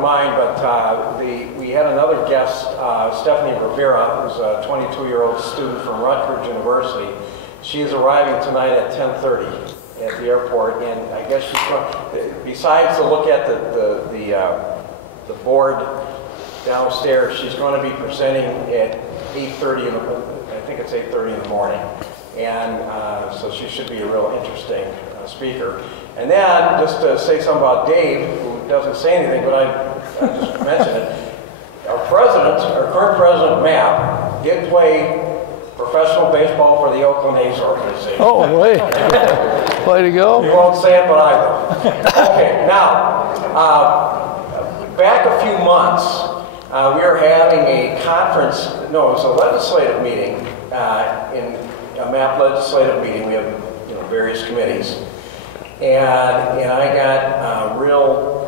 don't mind, but we had another guest, Stephanie Rivera, who's a 22-year-old student from Rutgers University. She is arriving tonight at 10:30 at the airport, and I guess she's going, besides to look at the board downstairs, she's going to be presenting at 8:30 I think it's 8:30 in the morning, and so she should be a real interesting speaker. And then, just to say something about Dave, who doesn't say anything, but I just mentioned it, our current president of MAAP, did play professional baseball for the Oakland A's organization. Oh, wait. Way to go. You won't say it, but I will. Okay, now, back a few months, we were having a conference, no, it was a legislative meeting, in a MAAP legislative meeting. We have various committees. And I got real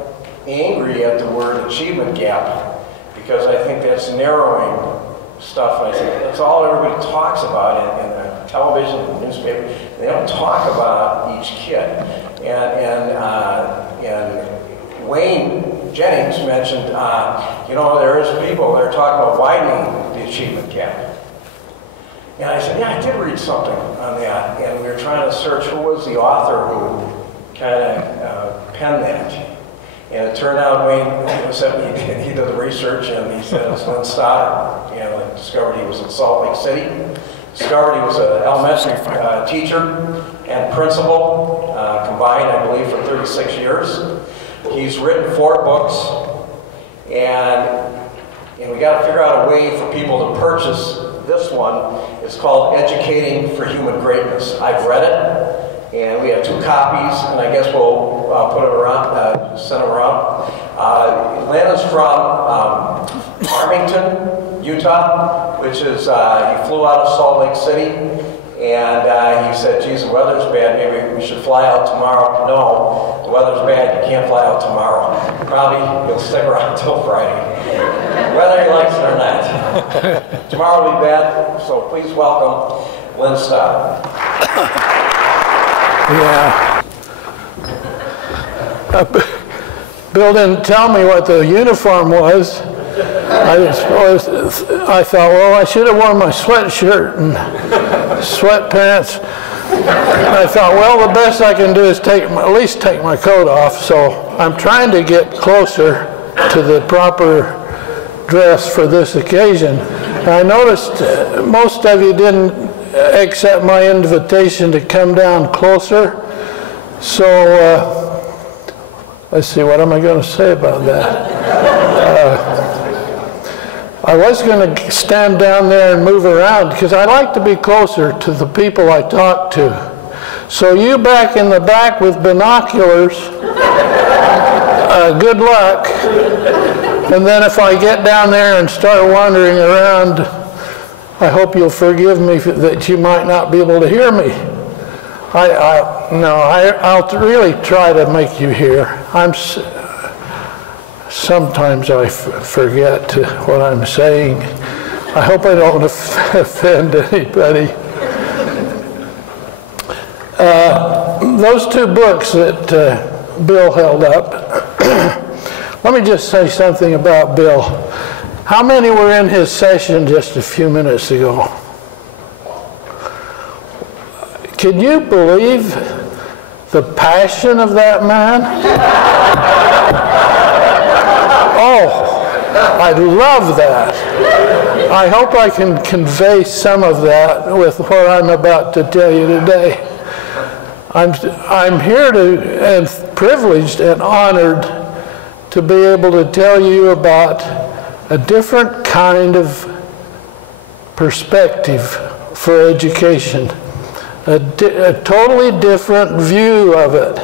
angry at the word achievement gap, because I think that's narrowing stuff. I think that's all everybody talks about in television and newspaper. They don't talk about each kid. And Wayne Jennings mentioned, there is people that are talking about widening the achievement gap. And I said, yeah, I did read something on that. And we were trying to search who was the author who kind of penned that. And it turned out Wayne said he did the research, and he said it was Lynn Stoddard. I discovered he was in Salt Lake City. Discovered he was an elementary teacher and principal, combined, I believe, for 36 years. He's written 4 books, and we got to figure out a way for people to purchase this one. It's called Educating for Human Greatness. I've read it, and we have 2 copies, and I guess we'll put it around, send them around. Lynn is from Farmington, Utah, which is, he flew out of Salt Lake City, and he said, geez, the weather's bad, maybe we should fly out tomorrow. No, the weather's bad, you can't fly out tomorrow. Probably you'll stick around until Friday, whether he likes it or not. Tomorrow will be bad, so please welcome Lynn Stoddard. Yeah. Bill didn't tell me what the uniform was. I thought, well, I should have worn my sweatshirt and sweatpants. And I thought, well, the best I can do is at least take my coat off. So I'm trying to get closer to the proper dress for this occasion. And I noticed most of you didn't accept my invitation to come down closer. So let's see, what am I going to say about that? I was going to stand down there and move around because I like to be closer to the people I talk to. So you back in the back with binoculars, good luck. And then if I get down there and start wandering around, I hope you'll forgive me that you might not be able to hear me. I'll really try to make you hear. Sometimes I forget what I'm saying. I hope I don't offend anybody. Those 2 books that Bill held up, let me just say something about Bill. How many were in his session just a few minutes ago? Can you believe the passion of that man? Oh, I love that. I hope I can convey some of that with what I'm about to tell you today. I'm here and privileged and honored to be able to tell you about a different kind of perspective for education, a totally different view of it,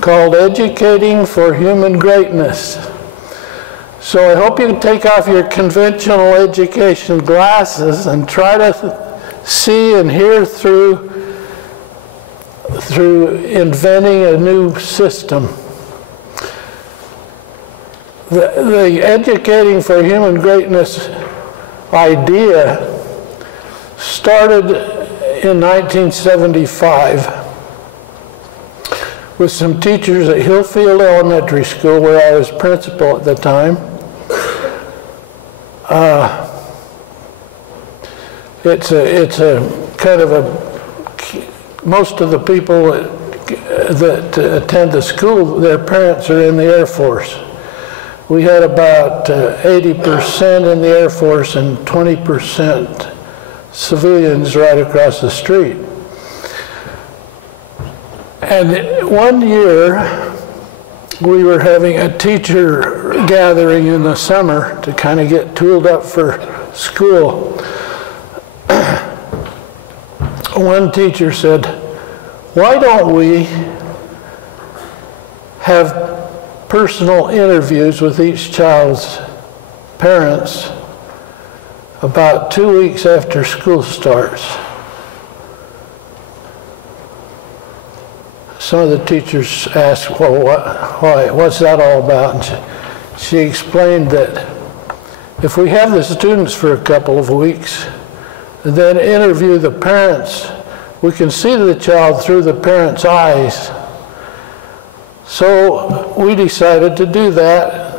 called Educating for Human Greatness. So I hope you can take off your conventional education glasses and try to see and hear through inventing a new system. The Educating for Human Greatness idea started in 1975 with some teachers at Hillfield Elementary School, where I was principal at the time. It's a kind of a, most of the people that attend the school, their parents are in the Air Force. We had about 80% in the Air Force and 20% civilians right across the street. And one year, we were having a teacher gathering in the summer to kind of get tooled up for school. One teacher said, "Why don't we have personal interviews with each child's parents about 2 weeks after school starts?" Some of the teachers asked, "Well, why? What's that all about?" And she explained that if we have the students for a couple of weeks, and then interview the parents, we can see the child through the parents' eyes. So we decided to do that,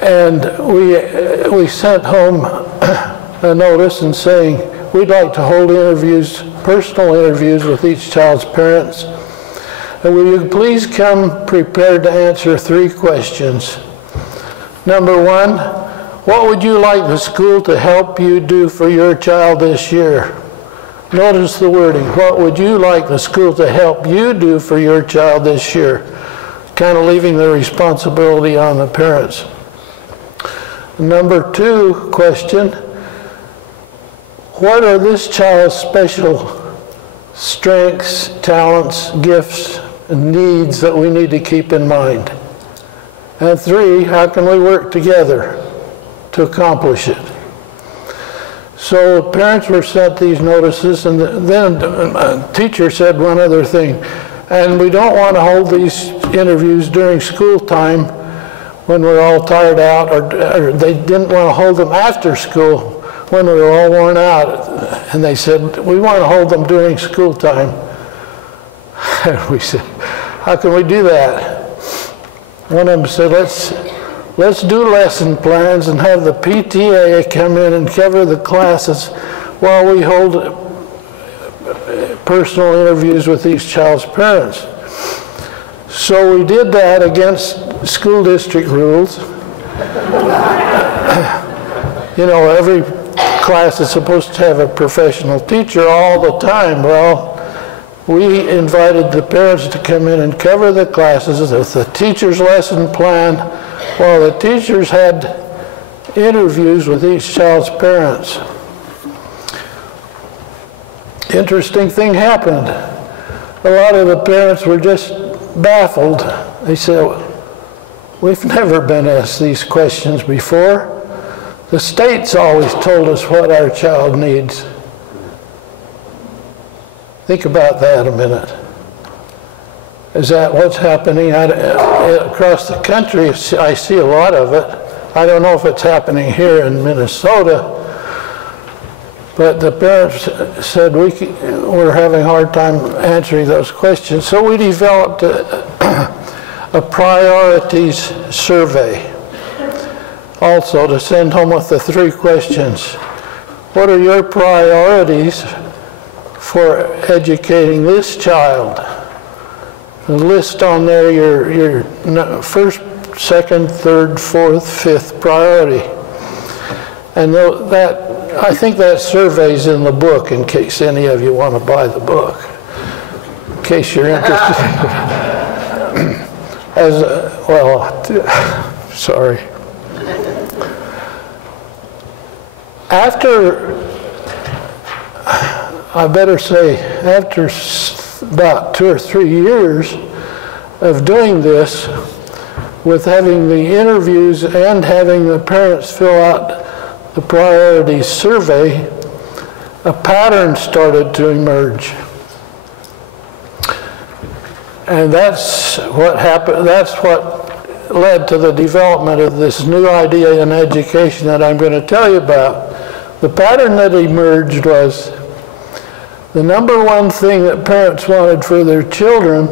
and we sent home a notice and saying, "We'd like to hold interviews, personal interviews with each child's parents. And will you please come prepared to answer 3 questions. Number 1, what would you like the school to help you do for your child this year?" Notice the wording. What would you like the school to help you do for your child this year? Kind of leaving the responsibility on the parents. Number 2 question, what are this child's special strengths, talents, gifts, and needs that we need to keep in mind? And 3, how can we work together to accomplish it? So parents were sent these notices, and then a teacher said one other thing, and we don't want to hold these interviews during school time when we're all tired out, or they didn't want to hold them after school when we were all worn out. And they said, we want to hold them during school time. And we said, how can we do that? One of them said, let's do lesson plans and have the PTA come in and cover the classes while we hold personal interviews with each child's parents. So we did that against school district rules. You know, every class is supposed to have a professional teacher all the time. Well, we invited the parents to come in and cover the classes with the teacher's lesson plan, while the teachers had interviews with each child's parents. Interesting thing happened. A lot of the parents were just baffled. They said, we've never been asked these questions before. The state's always told us what our child needs. Think about that a minute. Is that what's happening across the country? I see a lot of it. I don't know if it's happening here in Minnesota, but the parents said we're having a hard time answering those questions. So we developed a priorities survey also to send home with the 3 questions. What are your priorities for educating this child? List on there your first, second, third, fourth, 5th priority. And that, I think that survey's in the book in case any of you want to buy the book, in case you're interested. Sorry. I better say, after about 2 or 3 years of doing this, with having the interviews and having the parents fill out the priorities survey, a pattern started to emerge. And that's what happened. That's what led to the development of this new idea in education that I'm going to tell you about. The pattern that emerged was the number 1 thing that parents wanted for their children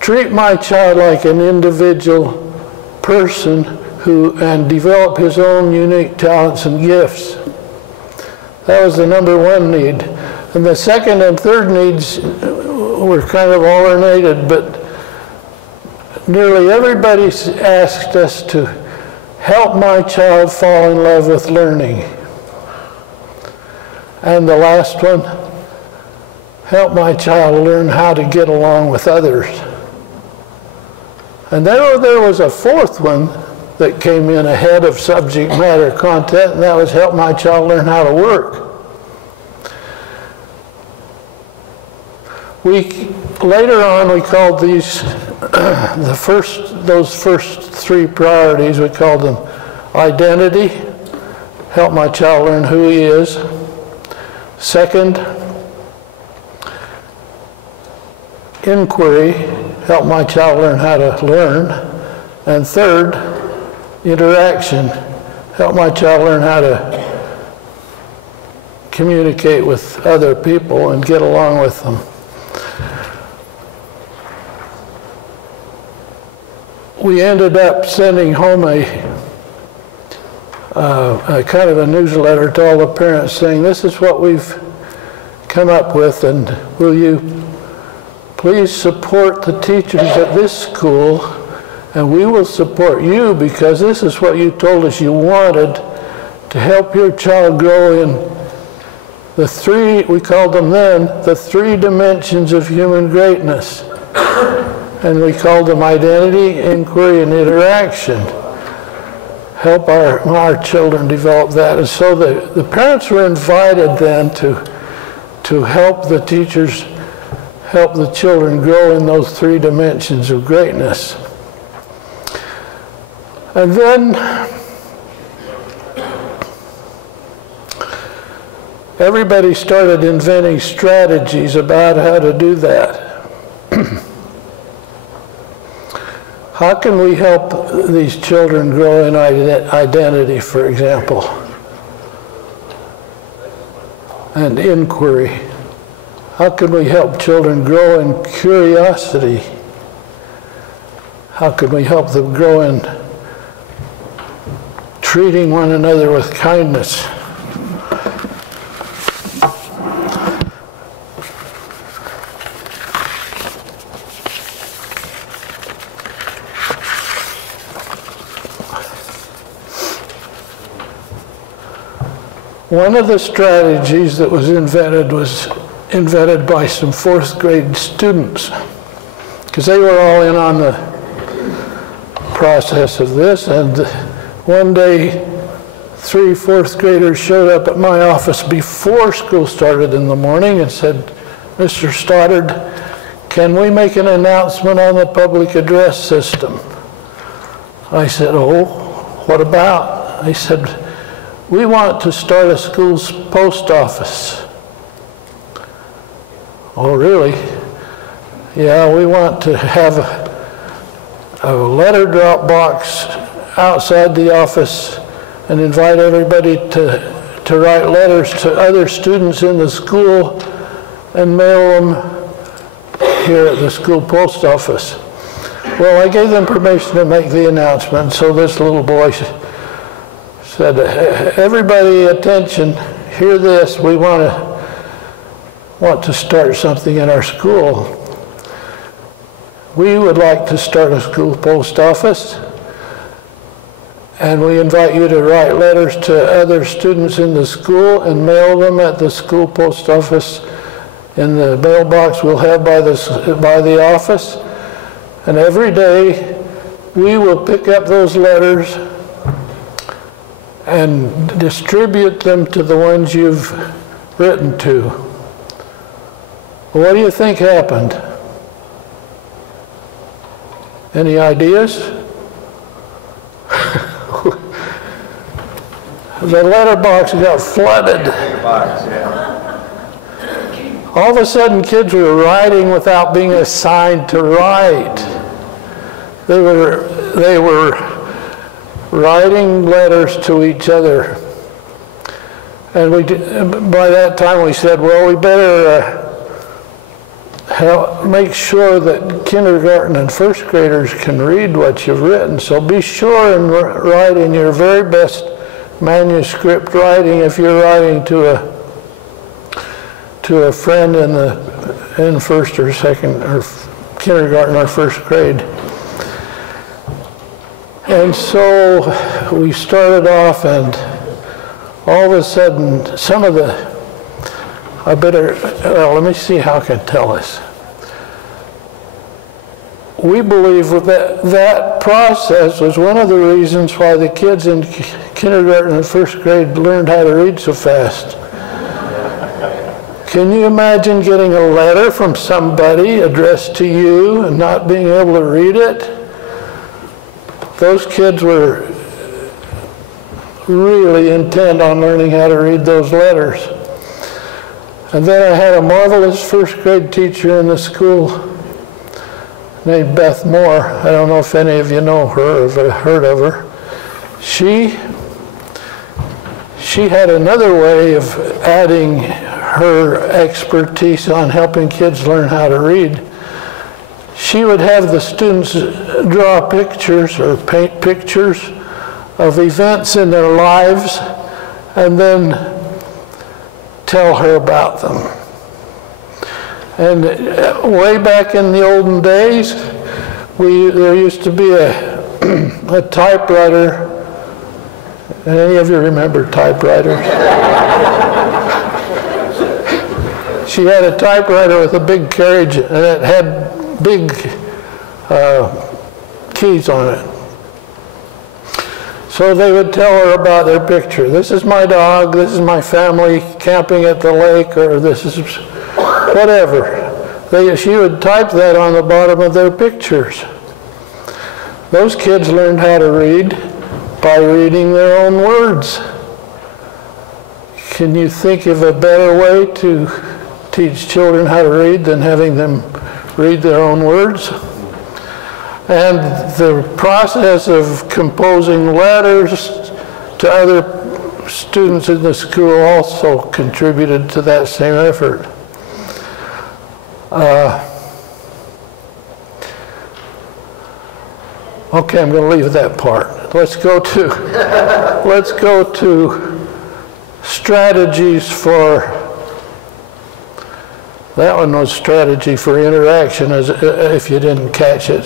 treat my child like an individual person and develop his own unique talents and gifts. That was the number one need. And the second and third needs were kind of alternated, but nearly everybody asked us to help my child fall in love with learning. And the last one, help my child learn how to get along with others. And then there was a fourth one that came in ahead of subject matter content, and that was help my child learn how to work. Later on, we called these those first three priorities, we called them identity, help my child learn who he is. Second, inquiry, help my child learn how to learn. And third, interaction, help my child learn how to communicate with other people and get along with them. We ended up sending home a kind of a newsletter to all the parents saying, this is what we've come up with, and will you please support the teachers at this school, and we will support you because this is what you told us you wanted to help your child grow in the three, we called them then, the 3 dimensions of human greatness. And we called them identity, inquiry, and interaction. Help our children develop that. And so the parents were invited then to help the teachers, help the children grow in those 3 dimensions of greatness. And then everybody started inventing strategies about how to do that. How can we help these children grow in identity, for example? And inquiry. How can we help children grow in curiosity? How can we help them grow in treating one another with kindness? One of the strategies that was invented by some 4th grade students, because they were all in on the process of this. And one day, 3 4th graders showed up at my office before school started in the morning and said, Mr. Stoddard, can we make an announcement on the public address system? I said, oh, what about? They said, we want to start a school's post office. Oh, really? Yeah, we want to have a letter drop box outside the office and invite everybody to write letters to other students in the school and mail them here at the school post office. Well, I gave them permission to make the announcement, so this little boy said, everybody attention, hear this, we want to start something in our school. We would like to start a school post office, and we invite you to write letters to other students in the school and mail them at the school post office in the mailbox we'll have by the office. And every day we will pick up those letters and distribute them to the ones you've written to. What do you think happened? Any ideas? The letterbox got flooded. All of a sudden, kids were writing without being assigned to write. They were writing letters to each other. And by that time we said, well, we better make sure that kindergarten and first graders can read what you've written. So be sure and write in your very best manuscript writing if you're writing to a friend in first or second or kindergarten or first grade. And so we started off, and all of a sudden let me see how I can tell this. We believe that process was one of the reasons why the kids in kindergarten and first grade learned how to read so fast. Can you imagine getting a letter from somebody addressed to you and not being able to read it? Those kids were really intent on learning how to read those letters. And then I had a marvelous first grade teacher in the school named Beth Moore. I don't know if any of you know her or have heard of her. She had another way of adding her expertise on helping kids learn how to read. She would have the students draw pictures or paint pictures of events in their lives and then tell her about them. And way back in the olden days, there used to be a typewriter. Any of you remember typewriters? She had a typewriter with a big carriage, and it had big keys on it. So they would tell her about their picture. This is my dog, this is my family camping at the lake, or this is whatever. She would type that on the bottom of their pictures. Those kids learned how to read by reading their own words. Can you think of a better way to teach children how to read than having them read their own words? And the process of composing letters to other students in the school also contributed to that same effort. Okay, I'm going to leave that part. Let's go to strategies for. That one was strategy for interaction, as if you didn't catch it.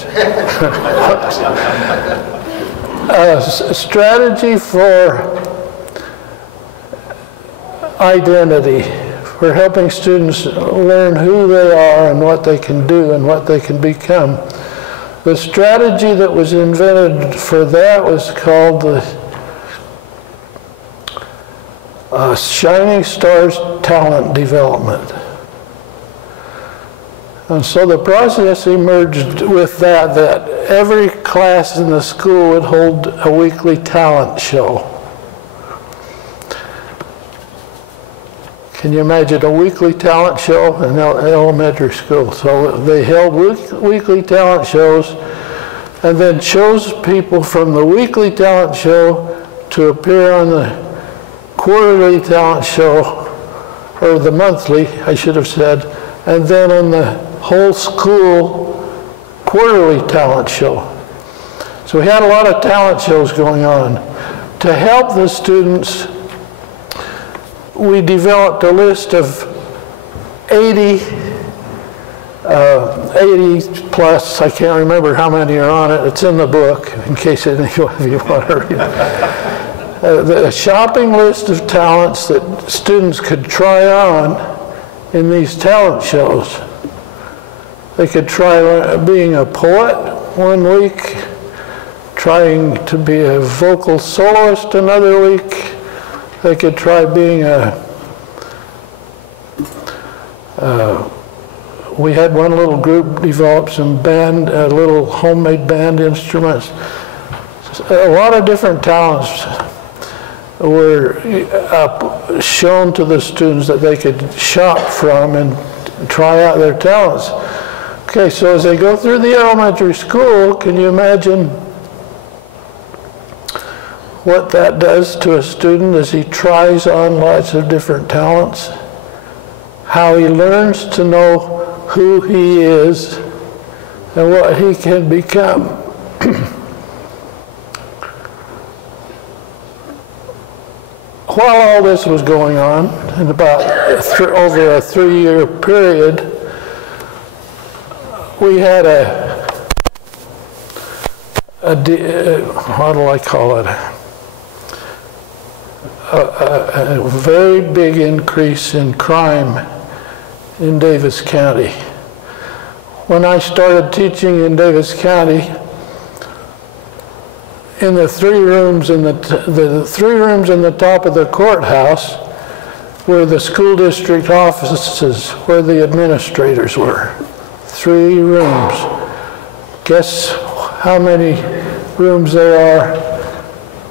Strategy for identity, for helping students learn who they are and what they can do and what they can become. The strategy that was invented for that was called the Shining Stars Talent Development. And so the process emerged with that every class in the school would hold a weekly talent show. Can you imagine a weekly talent show in elementary school? So they held weekly talent shows and then chose people from the weekly talent show to appear on the quarterly talent show, or the monthly, I should have said, and then on the whole school quarterly talent show. So we had a lot of talent shows going on. To help the students, we developed a list of 80 plus, I can't remember how many are on it. It's in the book, in case any of you want to read it. A shopping list of talents that students could try on in these talent shows. They could try being a poet one week, trying to be a vocal soloist another week. They could try being we had one little group develop some little homemade band instruments. A lot of different talents were shown to the students that they could shop from and try out their talents. Okay, so as they go through the elementary school, can you imagine what that does to a student as he tries on lots of different talents? How he learns to know who he is and what he can become. While all this was going on, in about over a 3-year period, we had how do I call it? A very big increase in crime in Davis County. When I started teaching in Davis County, in the 3 rooms in the 3 rooms in the top of the courthouse were the school district offices where the administrators were. 3 rooms. Guess how many rooms there are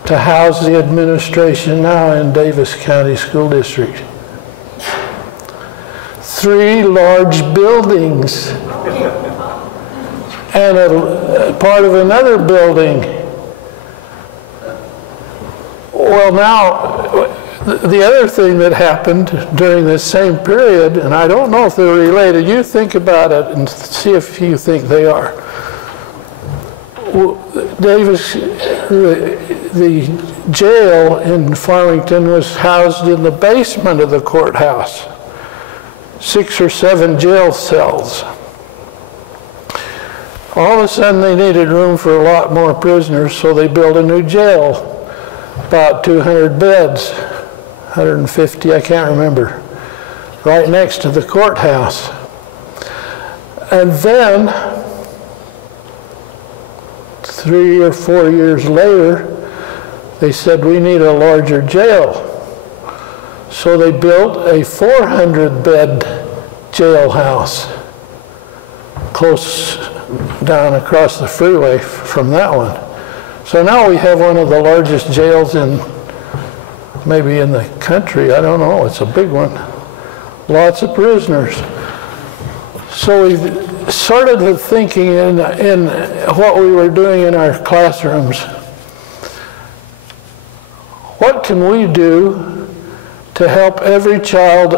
to house the administration now in Davis County School District? 3 large buildings and a part of another building. Well, now, the other thing that happened during this same period, and I don't know if they're related, you think about it and see if you think they are. Davis, the jail in Farmington was housed in the basement of the courthouse. 6 or 7 jail cells. All of a sudden they needed room for a lot more prisoners, so they built a new jail. About 200 beds, 150, I can't remember, right next to the courthouse. And then, 3 or 4 years later, they said, we need a larger jail. So they built a 400-bed jailhouse close down across the freeway from that one. So now we have one of the largest jails maybe in the country. I don't know. It's a big one. Lots of prisoners. So we started thinking in what we were doing in our classrooms. What can we do to help every child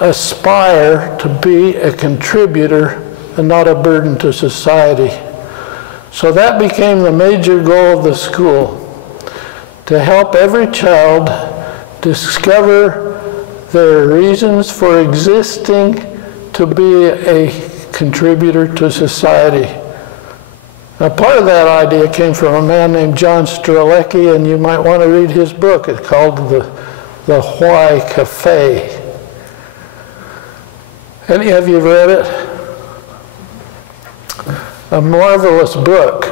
aspire to be a contributor and not a burden to society? So that became the major goal of the school, to help every child discover their reasons for existing to be a contributor to society. Now, part of that idea came from a man named John Strelecki, and you might want to read his book. It's called The Why Cafe. Any of you have read it? A marvelous book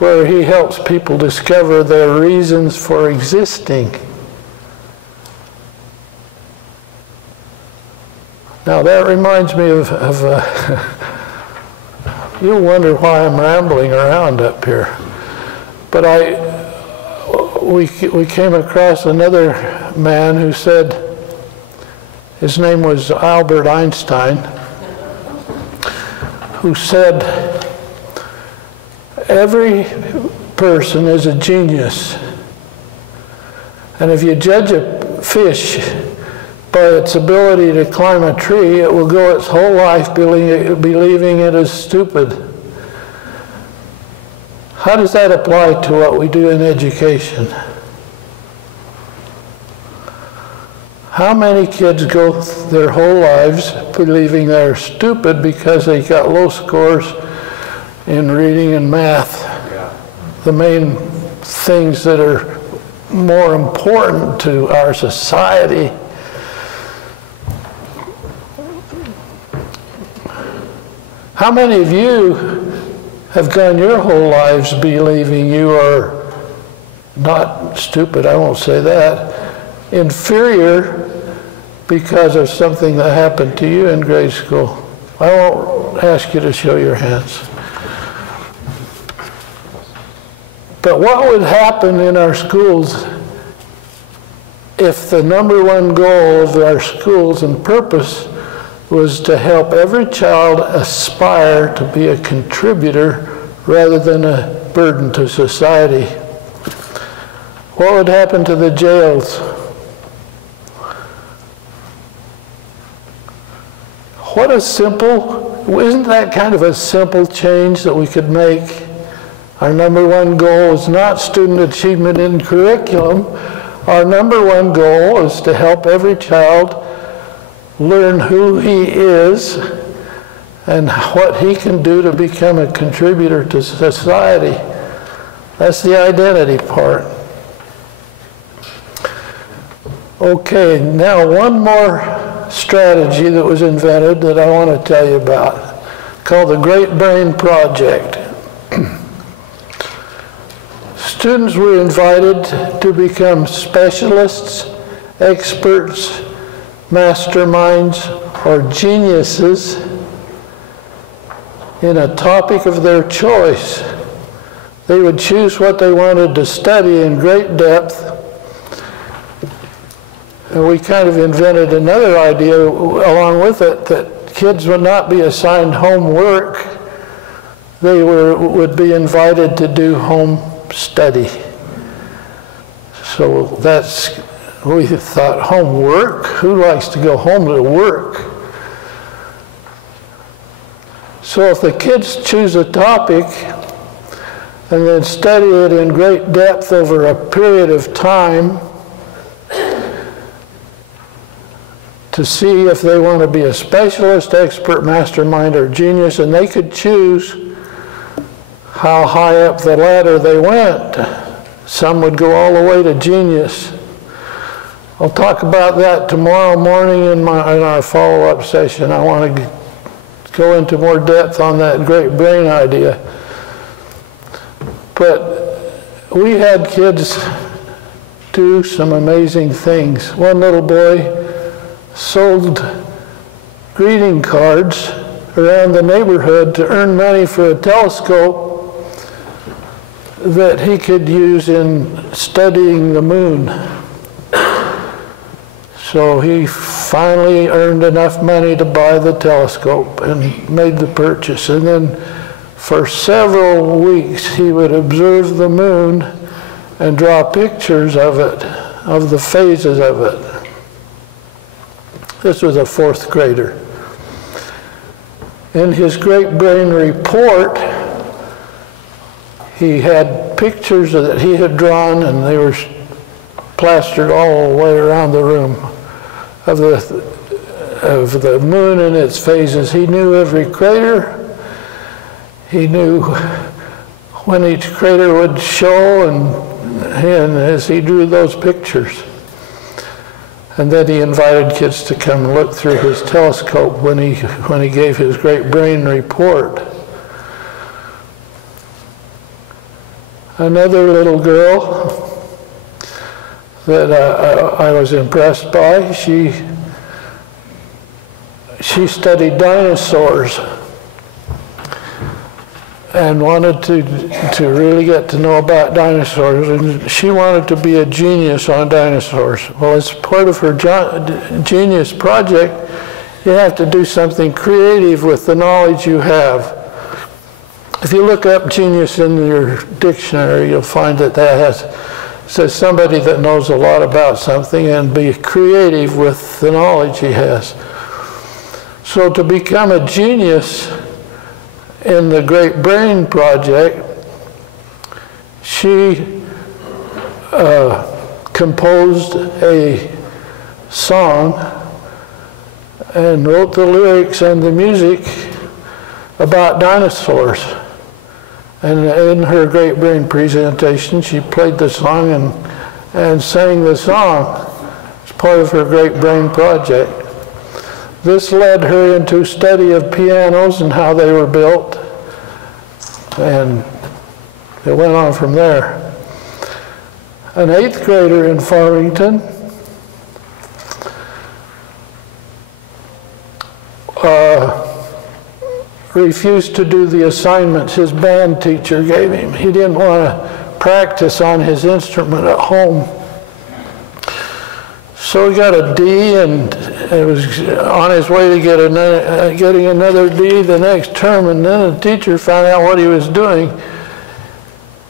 where he helps people discover their reasons for existing. Now that reminds me of you'll wonder why I'm rambling around up here. But we came across another man who said, his name was Albert Einstein, who said, every person is a genius. And if you judge a fish by its ability to climb a tree, it will go its whole life believing it is stupid. How does that apply to what we do in education? How many kids go their whole lives believing they're stupid because they got low scores in reading and math, the main things that are more important to our society? How many of you have gone your whole lives believing you are not stupid, I won't say that, inferior because of something that happened to you in grade school? I won't ask you to show your hands. But what would happen in our schools if the #1 goal of our schools and purpose was to help every child aspire to be a contributor rather than a burden to society? What would happen to the jails? what a simple, isn't that kind of a simple change that we could make? Our number one goal is not student achievement in curriculum. Our number one goal is to help every child learn who he is and what he can do to become a contributor to society. That's the identity part. Okay, now one more strategy that was invented that I want to tell you about, called the Great Brain Project. Students were invited to become specialists, experts, masterminds, or geniuses in a topic of their choice. They would choose what they wanted to study in great depth. And we kind of invented another idea along with it, that kids would not be assigned homework. They would be invited to do home study. So that's, we thought, homework? Who likes to go home to work? So if the kids choose a topic and then study it in great depth over a period of time to see if they want to be a specialist, expert, mastermind, or genius, and they could choose how high up the ladder they went. Some would go all the way to genius. I'll talk about that tomorrow morning in our follow-up session. I want to go into more depth on that great brain idea. But we had kids do some amazing things. One little boy sold greeting cards around the neighborhood to earn money for a telescope that he could use in studying the moon. So he finally earned enough money to buy the telescope and made the purchase. And then for several weeks he would observe the moon and draw pictures of it, of the phases of it. This was a fourth grader. In his Great Brain report, he had pictures that he had drawn, and they were plastered all the way around the room, of the moon and its phases. He knew every crater. He knew when each crater would show, and as he drew those pictures. And then he invited kids to come look through his telescope when he gave his Great Brain report. Another little girl that I was impressed by, she studied dinosaurs and wanted to really get to know about dinosaurs, and she wanted to be a genius on dinosaurs. Well, as part of her genius project, you have to do something creative with the knowledge you have. If you look up genius in your dictionary, you'll find that says somebody that knows a lot about something and be creative with the knowledge he has. So to become a genius in the Great Brain Project, she composed a song and wrote the lyrics and the music about dinosaurs. And in her Great Brain presentation, she played the song and sang the song as part of her Great Brain Project. This led her into study of pianos and how they were built, and it went on from there. An 8th grader in Farmington refused to do the assignments his band teacher gave him. He didn't want to practice on his instrument at home. So he got a D, and it was on his way to getting another D the next term, and then the teacher found out what he was doing.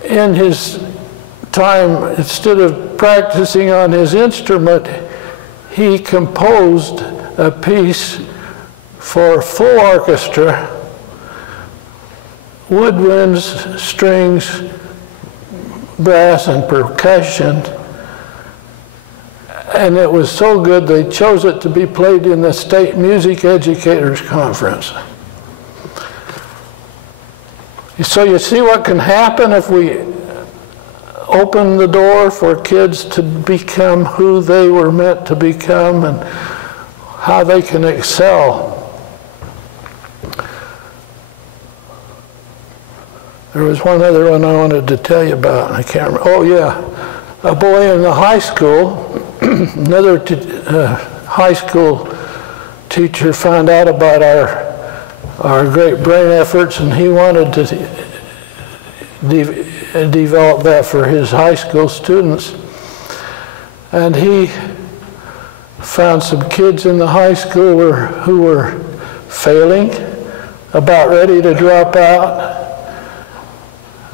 In his time, instead of practicing on his instrument, he composed a piece for a full orchestra, woodwinds, strings, brass, and percussion. And it was so good they chose it to be played in the State Music Educators Conference. So you see what can happen if we open the door for kids to become who they were meant to become and how they can excel. There was one other one I wanted to tell you about, and I can't remember. Oh yeah, a boy in the high school, another high school teacher found out about our great brain efforts, and he wanted to develop that for his high school students. And he found some kids in the high school who were failing, about ready to drop out,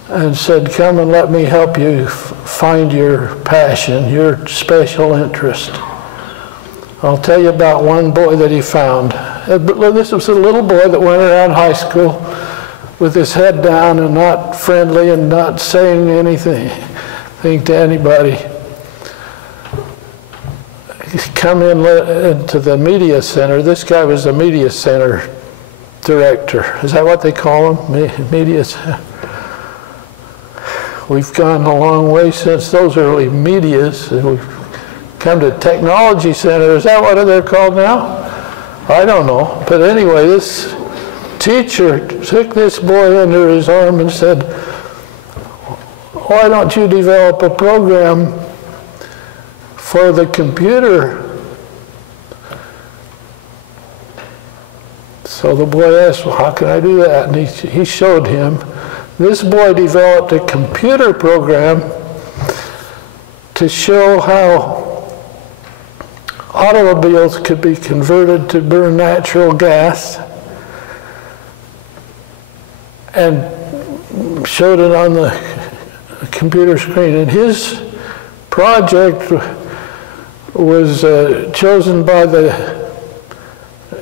and said, come and let me help you find your passion, your special interest. I'll tell you about one boy that he found. This was a little boy that went around high school with his head down and not friendly and not saying anything to anybody. He's come into the media center. This guy was the media center director. Is that what they call them? Media center. We've gone a long way since those early medias. We've come to technology center. Is that what they're called now? I don't know. But anyway, this teacher took this boy under his arm and said, why don't you develop a program for the computer? So the boy asked, well, how can I do that? And he showed him. This boy developed a computer program to show how automobiles could be converted to burn natural gas, and showed it on the computer screen. And his project was chosen by the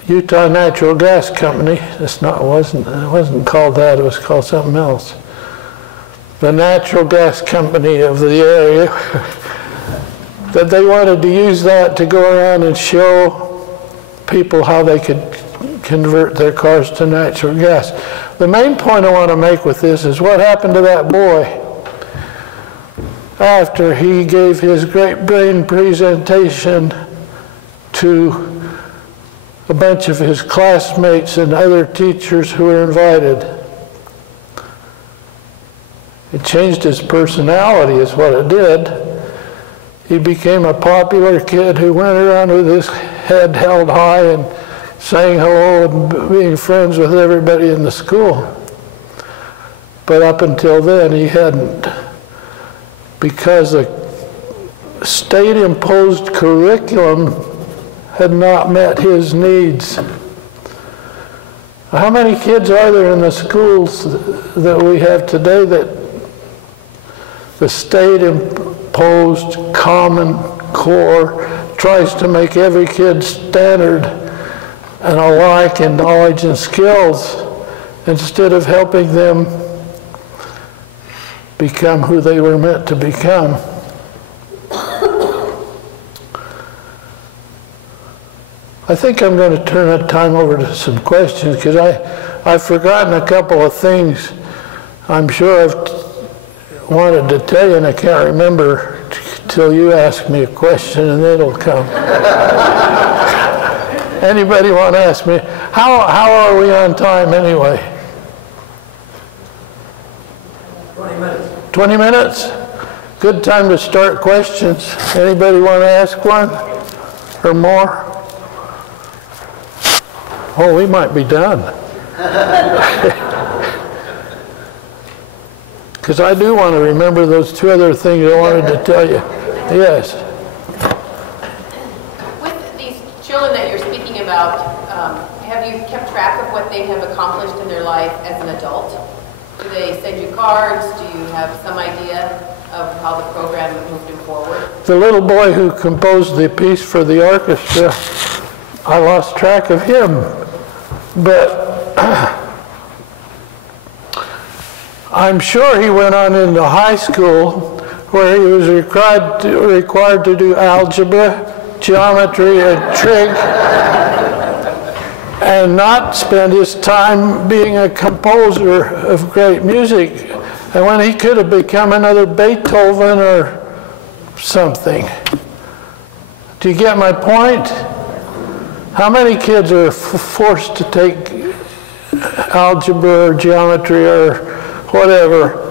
Utah Natural Gas Company. It wasn't called that, it was called something else. The natural gas company of the area, that they wanted to use that to go around and show people how they could convert their cars to natural gas. The main point I want to make with this is what happened to that boy after he gave his great brain presentation to a bunch of his classmates and other teachers who were invited. It changed his personality is what it did. He became a popular kid who went around with his head held high and saying hello and being friends with everybody in the school. But up until then he hadn't, because the state-imposed curriculum had not met his needs. How many kids are there in the schools that we have today that the state-imposed Common Core tries to make every kid standard and alike in knowledge and skills instead of helping them become who they were meant to become? I think I'm going to turn that time over to some questions, because I've forgotten a couple of things I'm sure I've wanted to tell you, and I can't remember till you ask me a question, and it'll come. Anybody want to ask me? How are we on time anyway? 20 minutes. 20 minutes? Good time to start questions. Anybody want to ask one or more? Oh, we might be done. Because I do want to remember those two other things I wanted to tell you. Yes? With these children that you're speaking about, have you kept track of what they have accomplished in their life as an adult? Do they send you cards? Do you have some idea of how the program moved them forward? The little boy who composed the piece for the orchestra, I lost track of him. But I'm sure he went on into high school where he was required to do algebra, geometry, and trig, and not spend his time being a composer of great music, and when he could have become another Beethoven or something. Do you get my point? How many kids are forced to take algebra or geometry or whatever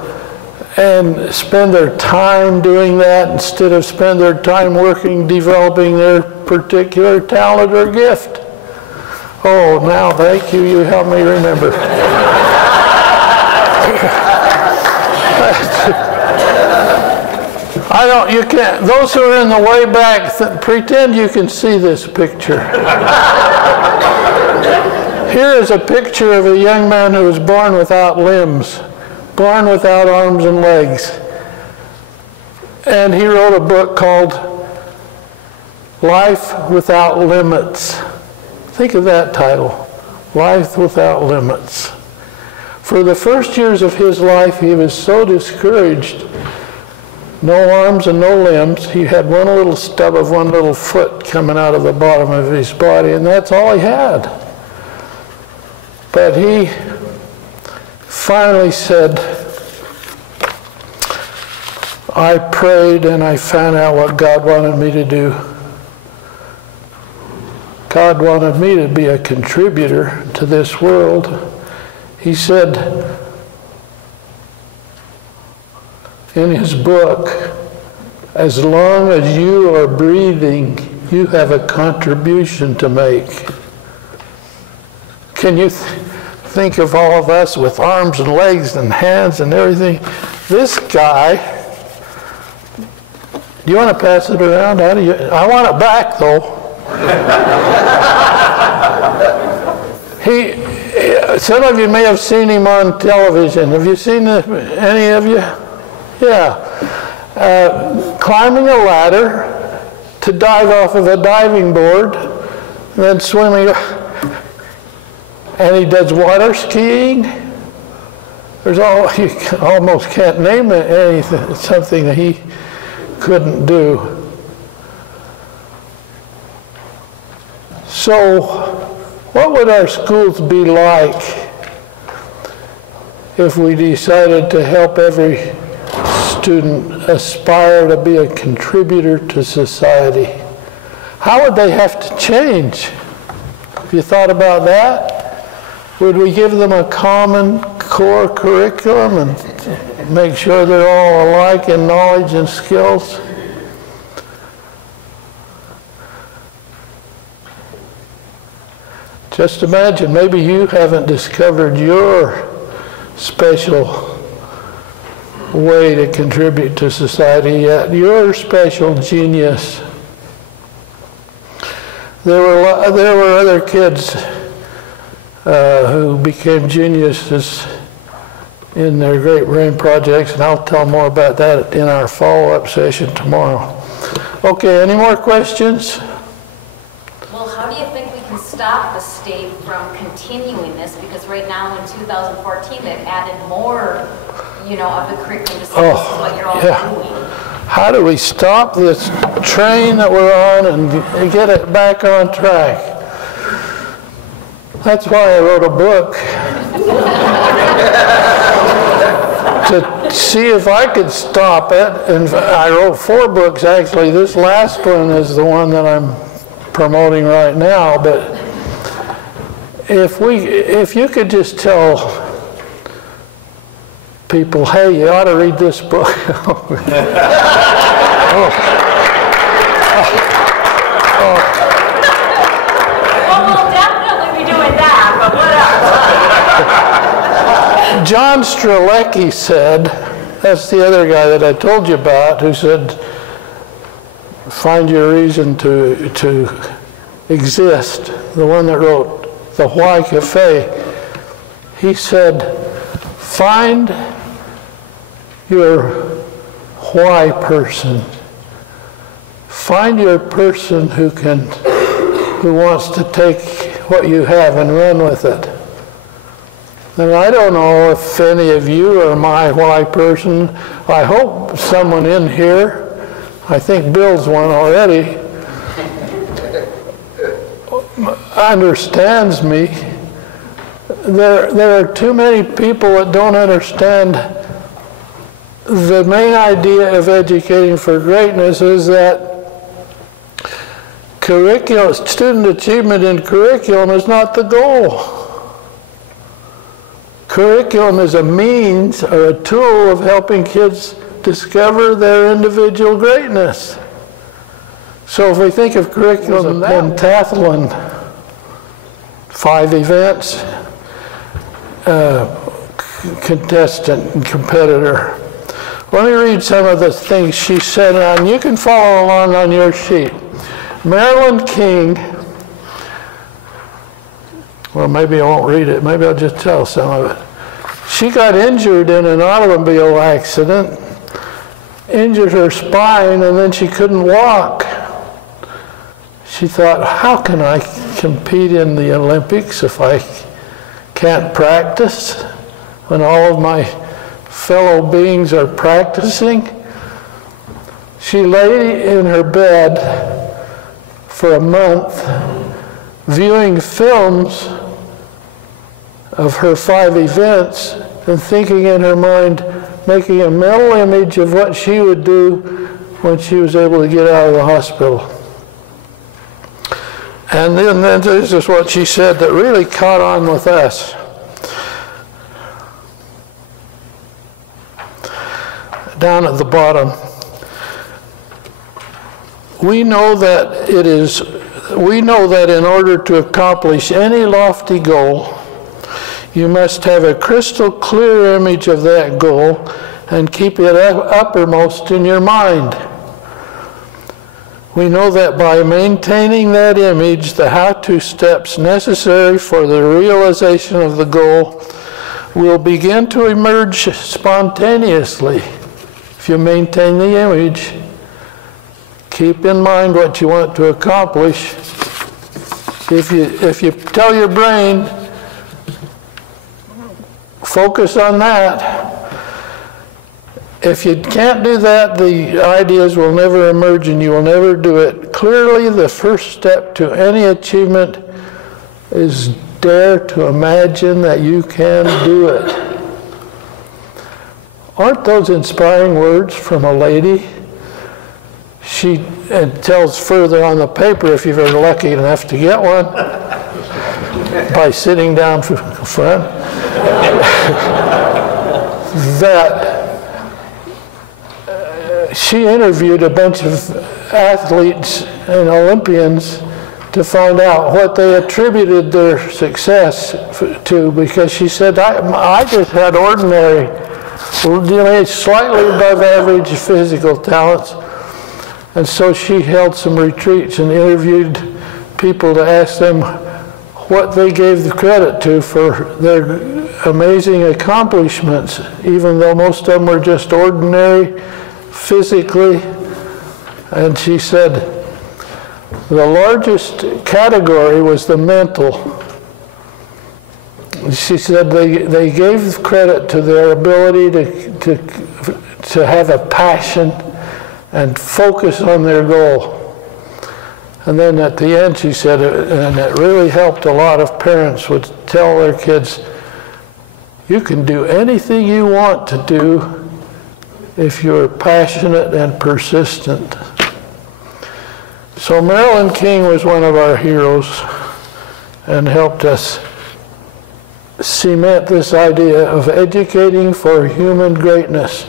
and spend their time doing that instead of spend their time working, developing their particular talent or gift? Oh, now thank you, you helped me remember. You can't, those who are in the way back, pretend you can see this picture. Here is a picture of a young man who was born without limbs, born without arms and legs. And he wrote a book called Life Without Limits. Think of that title, Life Without Limits. For the first years of his life, he was so discouraged. No arms and no limbs. He had one little stub of one little foot coming out of the bottom of his body, and that's all he had. But he finally said, I prayed and I found out what God wanted me to do. God wanted me to be a contributor to this world. He said in his book, as long as you are breathing, you have a contribution to make. Can you think of all of us with arms and legs and hands and everything? This guy, do you want to pass it around? I want it back though. Some of you may have seen him on television. Have you seen any of you? Yeah. Climbing a ladder to dive off of a diving board, and then swimming. And he does water skiing. You almost can't name anything, something that he couldn't do. So, what would our schools be like if we decided to help every student aspire to be a contributor to society? How would they have to change? Have you thought about that? Would we give them a common core curriculum and make sure they're all alike in knowledge and skills? Just imagine, maybe you haven't discovered your special way to contribute to society yet, your special genius. There were other kids who became geniuses in their great brain projects, and I'll tell more about that in our follow-up session tomorrow. Okay, any more questions? Well, how do you think we can stop the state from continuing this? Because right now in 2014, they've added more, of the curriculum to see this is what you're all doing. How do we stop this train that we're on and get it back on track? That's why I wrote a book. To see if I could stop it. And I wrote 4 books actually. This last one is the one that I'm promoting right now. But if you could just tell people, hey, you ought to read this book. Well, we'll definitely be doing that, but what else? John Strzelecki said, that's the other guy that I told you about, who said, find your reason to exist, the one that wrote The Why Cafe. He said, find your why person. Find your person who wants to take what you have and run with it. And I don't know if any of you are my why person. I hope someone in here, I think Bill's one already, understands me. There are too many people that don't understand the main idea of educating for greatness is that curriculum, student achievement in curriculum is not the goal. Curriculum is a means or a tool of helping kids discover their individual greatness. So if we think of curriculum pentathlon, 5 events, contestant and competitor. Let me read some of the things she said, and you can follow along on your sheet. Marilyn King, well, maybe I won't read it. Maybe I'll just tell some of it. She got injured in an automobile accident, injured her spine, and then she couldn't walk. She thought, how can I compete in the Olympics if I can't practice when all of my fellow beings are practicing? She lay in her bed for a month viewing films of her 5 events and thinking in her mind, making a mental image of what she would do when she was able to get out of the hospital. And then this is what she said that really caught on with us. Down at the bottom, we know that in order to accomplish any lofty goal, you must have a crystal clear image of that goal and keep it uppermost in your mind. We know that by maintaining that image, the how-to steps necessary for the realization of the goal will begin to emerge spontaneously. If you maintain the image, keep in mind what you want to accomplish. If you tell your brain, focus on that. If you can't do that, the ideas will never emerge and you will never do it. Clearly, the first step to any achievement is dare to imagine that you can do it. Aren't those inspiring words from a lady? She tells further on the paper, if you're lucky enough to get one, by sitting down front, that she interviewed a bunch of athletes and Olympians to find out what they attributed their success to, because she said, I just had ordinary, slightly above average physical talents. And so she held some retreats and interviewed people to ask them what they gave the credit to for their amazing accomplishments, even though most of them were just ordinary physically. And she said the largest category was the mental. She said they gave credit to their ability to have a passion and focus on their goal. And then at the end she said, and it really helped a lot of parents, would tell their kids, you can do anything you want to do if you're passionate and persistent. So Marilyn King was one of our heroes and helped us cement this idea of educating for human greatness.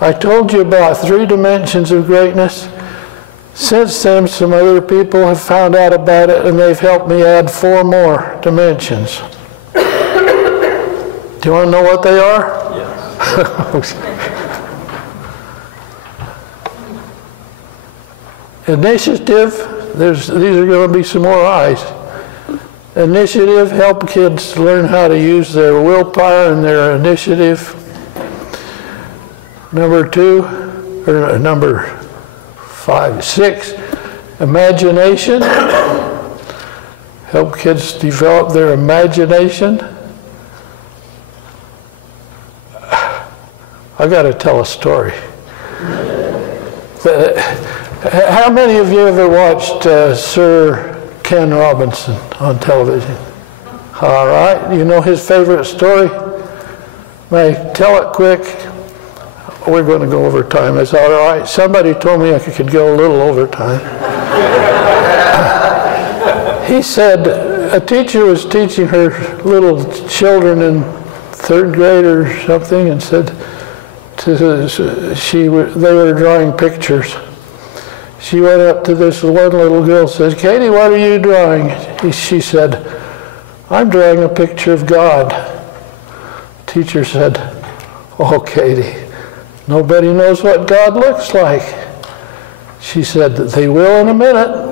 I told you about 3 dimensions of greatness. Since then, some other people have found out about it and they've helped me add 4 more dimensions. Do you want to know what they are? Yes. Initiative, these are going to be some more eyes. Initiative, help kids learn how to use their willpower and their initiative. Number 2, or number 5, 6, imagination. help kids develop their imagination. I got to tell a story. How many of you ever watched Sir Ken Robinson on television? All right, you know his favorite story? May I tell it quick? We're going to go over time. Is that all right? Somebody told me I could go a little over time. He said a teacher was teaching her little children in third grade or something, and said they were drawing pictures. She went up to this one little girl and said, "Katie, what are you drawing?" She said, "I'm drawing a picture of God." Teacher said, "Oh, Katie, nobody knows what God looks like." She said, "They will in a minute."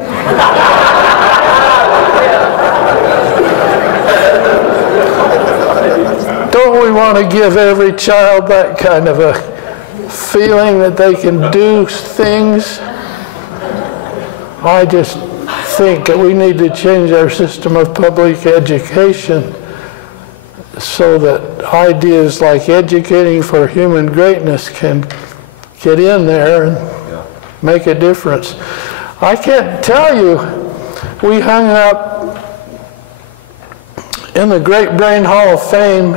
Don't we want to give every child that kind of a feeling that they can do things? I just think that we need to change our system of public education so that ideas like educating for human greatness can get in there and make a difference. I can't tell you, we hung up in the Great Brain Hall of Fame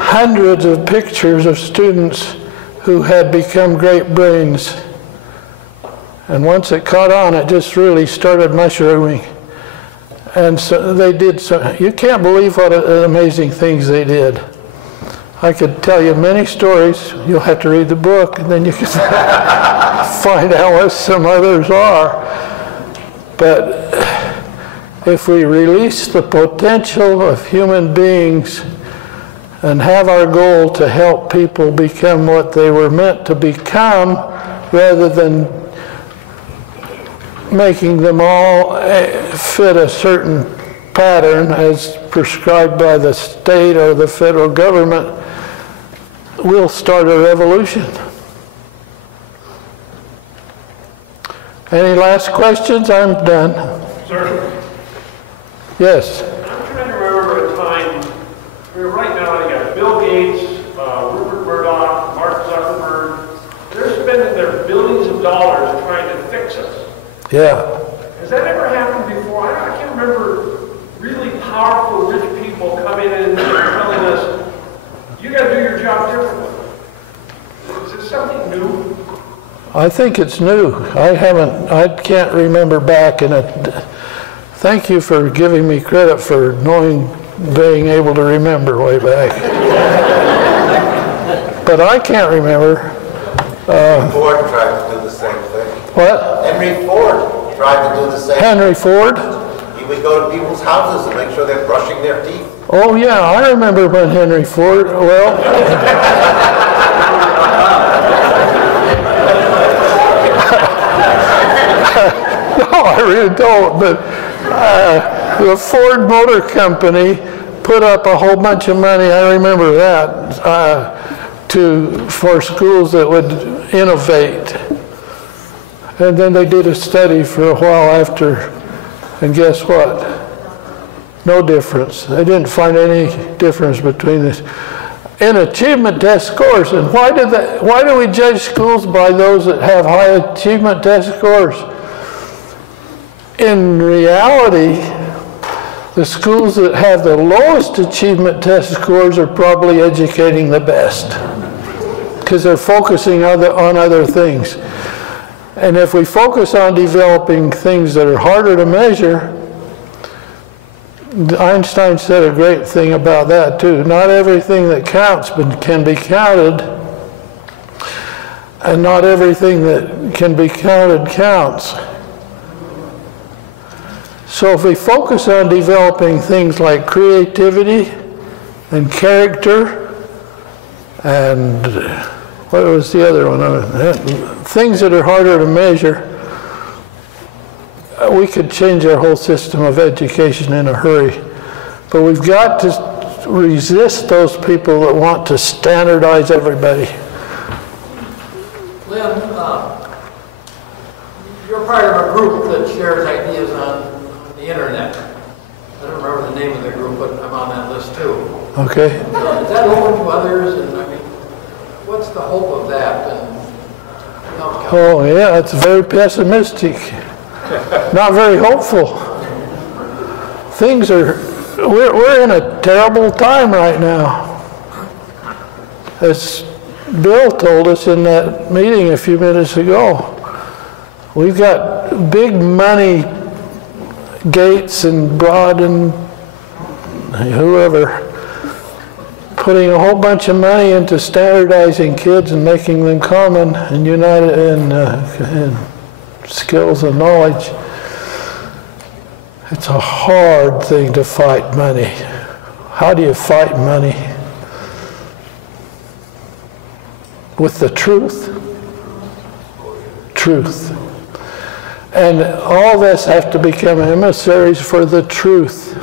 hundreds of pictures of students who had become great brains. And once it caught on, it just really started mushrooming. And so they did so. You can't believe what amazing things they did. I could tell you many stories. You'll have to read the book, and then you can find out what some others are. But if we release the potential of human beings and have our goal to help people become what they were meant to become, rather than making them all fit a certain pattern as prescribed by the state or the federal government, we'll start a revolution. Any last questions? I'm done. Sir? Yes. I'm trying to remember a time where right now you got Bill Gates, Rupert Murdoch, Mark Zuckerberg. They're spending their billions of dollars trying to fix us. Yeah. Has that ever happened before? I can't remember really powerful, rich people coming in and telling us, you got to do your job differently. Is this something new? I think it's new. I can't remember back in it. Thank you for giving me credit for being able to remember way back. But I can't remember. Ford tried to do the same thing. What? Henry Ford tried to do the same Henry Ford? He would go to people's houses and make sure they're brushing their teeth. Oh yeah, I remember when Henry Ford, well. No, I really don't, but the Ford Motor Company put up a whole bunch of money, I remember that, for schools that would innovate. And then they did a study for a while after, and guess what? No difference. They didn't find any difference between this. In achievement test scores, and why do we judge schools by those that have high achievement test scores? In reality, the schools that have the lowest achievement test scores are probably educating the best, because they're focusing on other things. And if we focus on developing things that are harder to measure, Einstein said a great thing about that too. Not everything that counts can be counted, and not everything that can be counted counts. So if we focus on developing things like creativity and character and what was the other one? Things that are harder to measure, we could change our whole system of education in a hurry. But we've got to resist those people that want to standardize everybody. Lynn, you're part of a group that shares ideas on the internet. I don't remember the name of the group, but I'm on that list too. Okay. Is that open to others? And I mean, what's the hope of that? And Oh, yeah, it's very pessimistic. Not very hopeful. Things are, we're in a terrible time right now. As Bill told us in that meeting a few minutes ago, we've got big money, Gates and Broad and whoever, putting a whole bunch of money into standardizing kids and making them common and united in skills and knowledge. It's a hard thing to fight money. How do you fight money? With the truth. Truth. And all of us have to become emissaries for the truth.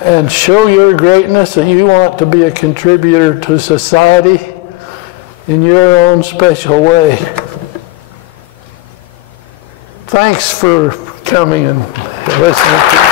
And show your greatness that you want to be a contributor to society in your own special way. Thanks for coming and listening to me.